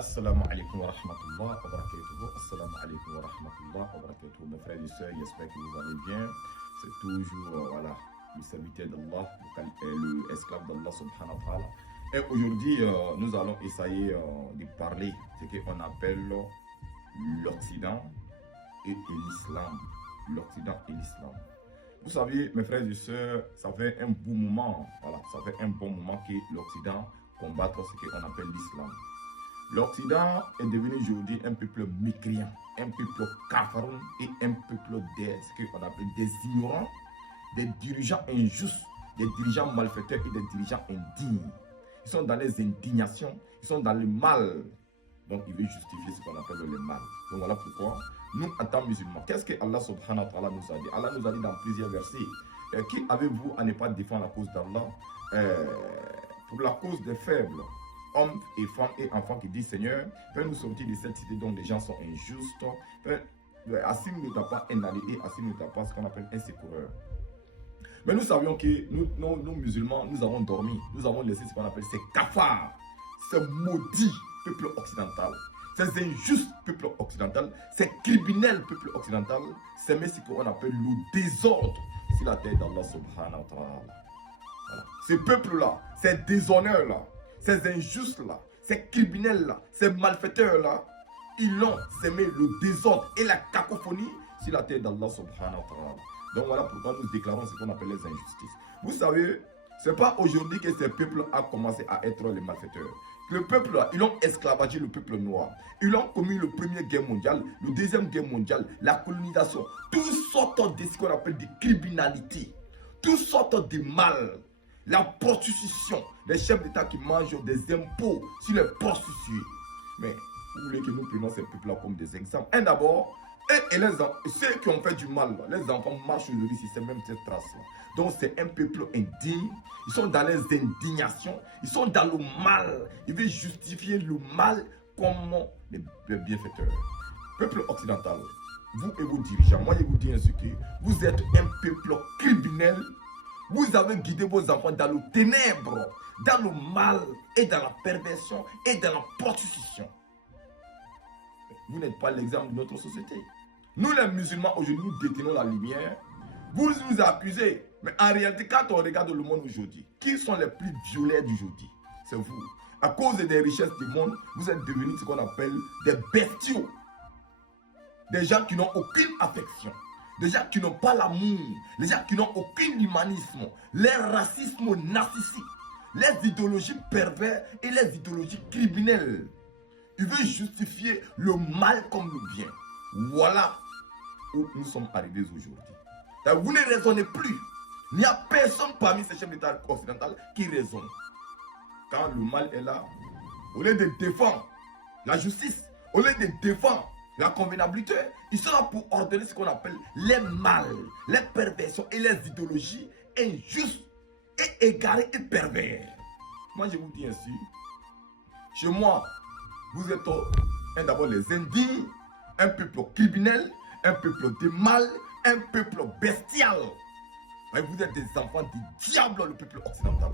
Assalamu alaikum wa rahmatullah wa barakatuh. Assalamu alaikum wa rahmatullah wa barakatuh. Mes frères et sœurs, j'espère que vous allez bien. C'est toujours voilà, le serviteur d'Allah, le esclave d'Allah subhanahu wa ta'ala. Et aujourd'hui, nous allons essayer de parler de ce qu'on appelle l'Occident et l'Islam. L'Occident et l'Islam. Vous savez, mes frères et sœurs, ça fait un bon moment, voilà, ça fait un bon moment que l'Occident combat ce qu'on appelle l'Islam. L'Occident est devenu aujourd'hui un peuple mécréant, un peuple cafaron et un peuple ce qu'on appelle des ignorants, des dirigeants injustes, des dirigeants malfaiteurs et des dirigeants indignes. Ils sont dans les indignations, ils sont dans le mal. Donc, ils veulent justifier ce qu'on appelle le mal. Donc, voilà pourquoi nous, en tant que musulmans, qu'est-ce que Allah subhanahu wa ta'ala nous a dit? Allah nous a dit dans plusieurs versets, qui avez-vous à ne pas défendre la cause d'Allah pour la cause des faibles, hommes et femmes et enfants qui disent Seigneur, fais nous sortir de cette cité dont les gens sont injustes, assigne-nous pas un allié et assigne-nous pas ce qu'on appelle un secoureur. Mais nous savions que nous musulmans, nous avons dormi, nous avons laissé ce qu'on appelle ces cafards, ces maudits peuples occidentaux, ces injustes peuples occidentaux, ces criminels peuples occidentaux, c'est ce qu'on appelle le désordre sur la terre d'Allah subhanahu wa ta'ala. Voilà. Ces peuples-là, ces déshonneurs-là, ces injustes-là, ces criminels-là, ces malfaiteurs-là, ils ont semé le désordre et la cacophonie sur la terre d'Allah subhanahu wa ta'ala. Donc voilà pourquoi nous déclarons ce qu'on appelle les injustices. Vous savez, ce n'est pas aujourd'hui que ces peuples ont commencé à être les malfaiteurs. Le peuple là, ils ont esclavagé le peuple noir. Ils ont commis le première guerre mondiale, le deuxième guerre mondiale, la colonisation, toutes sortes de ce qu'on appelle des criminalités, toutes sortes de mal. La prostitution, les chefs d'État qui mangent des impôts sur les prostituées. Mais vous voulez que nous prenions ces peuples-là comme des exemples. Un d'abord, et ceux qui ont fait du mal, les enfants marchent aujourd'hui sur ces mêmes traces-là. Donc c'est un peuple indigne, ils sont dans les indignations, ils sont dans le mal. Ils veulent justifier le mal comme les bienfaiteurs. Peuple occidental, vous et vos dirigeants, moi je vous dis ainsi que vous êtes un peuple criminel. Vous avez guidé vos enfants dans le ténèbre, dans le mal et dans la perversion et dans la prostitution. Vous n'êtes pas l'exemple de notre société. Nous les musulmans aujourd'hui, nous détenons la lumière. Vous nous accusez. Mais en réalité, quand on regarde le monde aujourd'hui, qui sont les plus violents d'aujourd'hui? C'est vous. À cause des richesses du monde, vous êtes devenus ce qu'on appelle des bestiaux. Des gens qui n'ont aucune affection. Des gens qui n'ont pas l'amour, les gens qui n'ont aucun humanisme, les racismes narcissiques, les idéologies perverses et les idéologies criminelles. Ils veulent justifier le mal comme le bien. Voilà où nous sommes arrivés aujourd'hui. Vous ne raisonnez plus. Il n'y a personne parmi ces chefs d'État occidentaux qui raisonne. Quand le mal est là, au lieu de défendre la justice, au lieu de défendre la convenabilité, ils sont là pour ordonner ce qu'on appelle les mal, les perversions et les idéologies injustes et égarées et pervers. Moi, je vous dis ainsi, chez moi, vous êtes d'abord les indignes, un peuple criminel, un peuple de mal, un peuple bestial. Vous êtes des enfants du diable, le peuple occidental.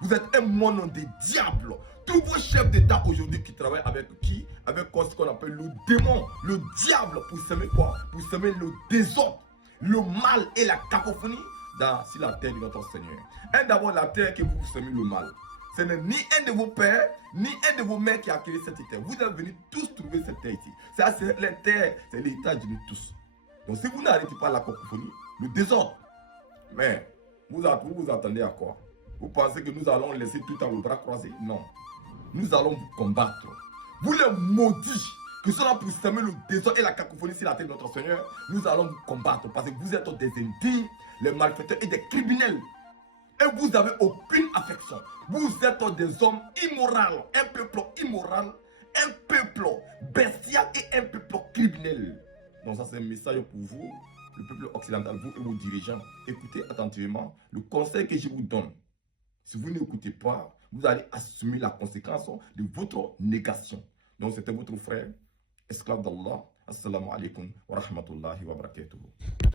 Vous êtes un monde de diable. Tous vos chefs d'État aujourd'hui qui travaillent avec qui? Avec quoi ce qu'on appelle le démon, le diable, pour semer quoi? Pour semer le désordre, le mal et la cacophonie sur la terre de notre Seigneur. Et d'abord la terre que vous semez le mal. Ce n'est ni un de vos pères, ni un de vos mères qui a acquis cette terre. Vous êtes venus tous trouver cette terre ici. Ça, c'est la terre, c'est l'héritage de nous tous. Donc si vous n'arrêtez pas la cacophonie, le désordre, mais vous attendez à quoi? Vous pensez que nous allons laisser tout en le bras croisé? Non. Nous allons vous combattre. Vous les maudits qui sont là pour semer le désordre et la cacophonie sur la terre de notre Seigneur, nous allons vous combattre parce que vous êtes des indignes, les malfaiteurs et des criminels. Et vous n'avez aucune affection. Vous êtes des hommes immoraux, un peuple immoral, un peuple bestial et un peuple criminel. Donc ça c'est un message pour vous, le peuple occidental, vous et vos dirigeants. Écoutez attentivement le conseil que je vous donne. Si vous n'écoutez pas, vous allez assumer la conséquence de votre négation. Donc c'était votre frère, esclave d'Allah. Assalamu alaikum wa rahmatullahi wa barakatuh.